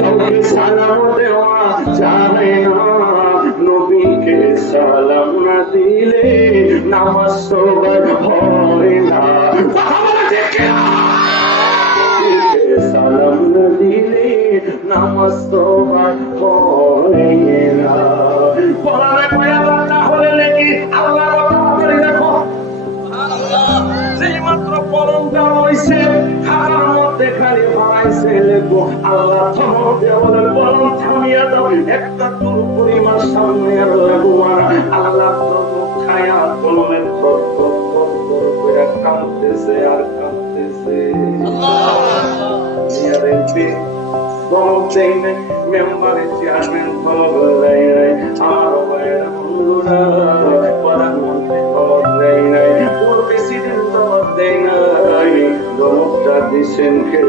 কাউকে সালাম দেওয়া যায় না, নবীকে সালাম না দিলে নামাজ তো হয় না। সালাম না দিলে নামাজ তো হয় না। পড়ালে পড়া না হলে নাকি আল্লাহ করে দেখো, যেই মাত্র পরম দেওয়া হয়েছে খাতার মধ্যে খালি বানাইছে লেখো আল্লাহ ধমক দেওয়া বলে পরম থামিয়া দাও, একটা দূর পরিমাণ সামনে আর লাগো মারা। আল্লাহ ধমক খায়া বললেন থর থর থর থর করে কাঁদতেছে আর কাঁদতেছে। ধমক দেয় নাই, মেম্বারে চেয়ারম্যান ধমক দেয় নাই, আমার ভাইয়ের বন্ধুরা প্রধানমন্ত্রী ধমক দেয় নাই, প্রেসিডেন্ট ধমক দেয় নাই, ধমকটা দিচ্ছেন কে?